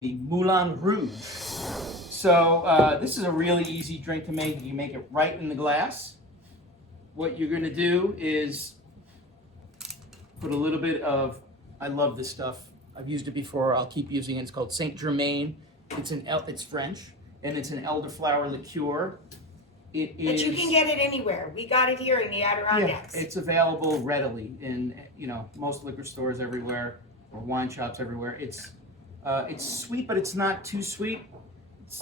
the Moulin Rouge. So this is a really easy drink to make. You make it right in the glass. What you're going to do is put a little bit of, I love this stuff. I've used it before. I'll keep using it. It's called Germain. It's French, and it's an elderflower liqueur. It is. But you can get it anywhere. We got it here in the Adirondacks. Yeah, it's available readily in most liquor stores everywhere or wine shops everywhere. It's sweet, but it's not too sweet.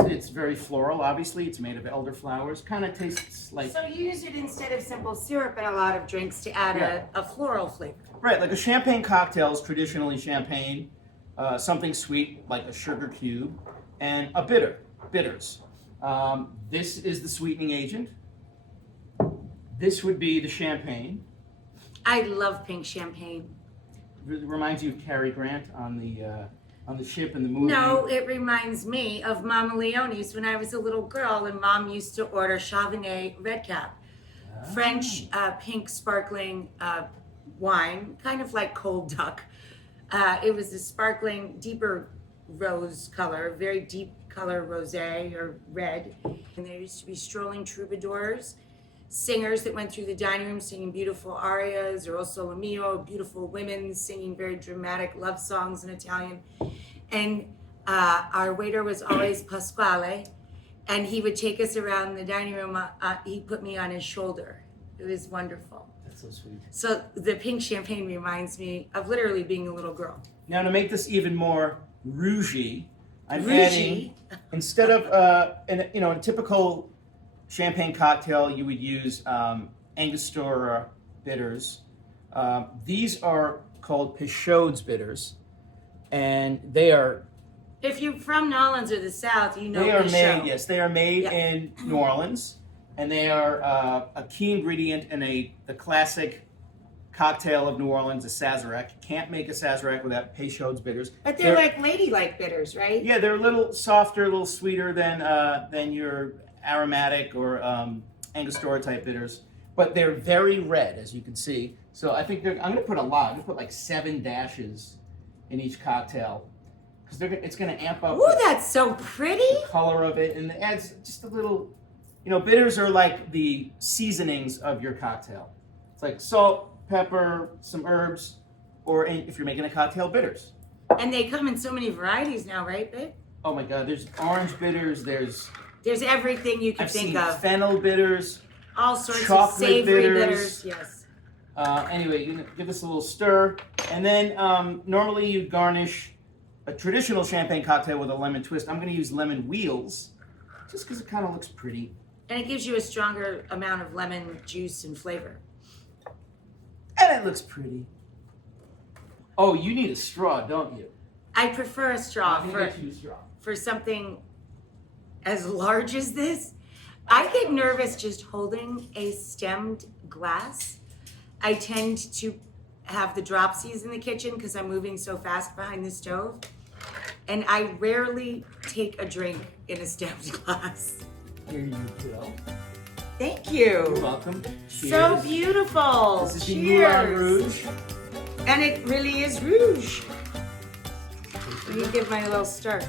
It's very floral. Obviously, it's made of elderflowers. Kind of tastes like. So you use it instead of simple syrup in a lot of drinks to add a floral flavor. Right, like a champagne cocktail is traditionally champagne, something sweet like a sugar cube, and a bitters. This is the sweetening agent. This would be the champagne. I love pink champagne. It reminds you of Cary Grant on the ship in the movie. No, it reminds me of Mama Leone's when I was a little girl, and Mom used to order Chardonnay Red Cap, French pink sparkling wine, kind of like Cold Duck. It was a sparkling, deeper rose color, very deep color rosé or red. And there used to be strolling troubadours, singers that went through the dining room singing beautiful arias, or Sole Mio, beautiful women singing very dramatic love songs in Italian. And our waiter was always Pasquale, and he would take us around the dining room. He put me on his shoulder. It was wonderful. That's so sweet. So the pink champagne reminds me of literally being a little girl. Now to make this even more rougey, I'm adding, instead of in a typical champagne cocktail, you would use Angostura bitters. These are called Peychaud's bitters, and they are. If you're from New Orleans or the South, you know they are Peychaud. made. Yes, they are made in New Orleans, and they are a key ingredient in the classic cocktail of New Orleans, a Sazerac. You can't make a Sazerac without Peychaud's bitters. But they're like ladylike bitters, right? Yeah, they're a little softer, a little sweeter than your aromatic or Angostura type bitters, but they're very red, as you can see. So I think I'm going to put a lot. I'm going to put like 7 dashes in each cocktail because it's going to amp up. Ooh, that's so pretty. The color of it, and it adds just a little. Bitters are like the seasonings of your cocktail. It's like salt, pepper, some herbs, or if you're making a cocktail, bitters. And they come in so many varieties now, right, babe? Oh my God, there's orange bitters, there's everything you can think of. Fennel bitters, all sorts of chocolate savory bitters. Yes. Anyway, you give this a little stir, and then normally you garnish a traditional champagne cocktail with a lemon twist. I'm going to use lemon wheels, just because it kind of looks pretty. And it gives you a stronger amount of lemon juice and flavor. And it looks pretty. Oh, you need a straw, don't you? I prefer a straw for something as large as this. I get nervous just holding a stemmed glass. I tend to have the dropsies in the kitchen because I'm moving so fast behind the stove. And I rarely take a drink in a stemmed glass. Here you go. Thank you. You're welcome. Cheers. So beautiful. This is Cheers. the Moulin Rouge. And it really is rouge. Let me give my little stir.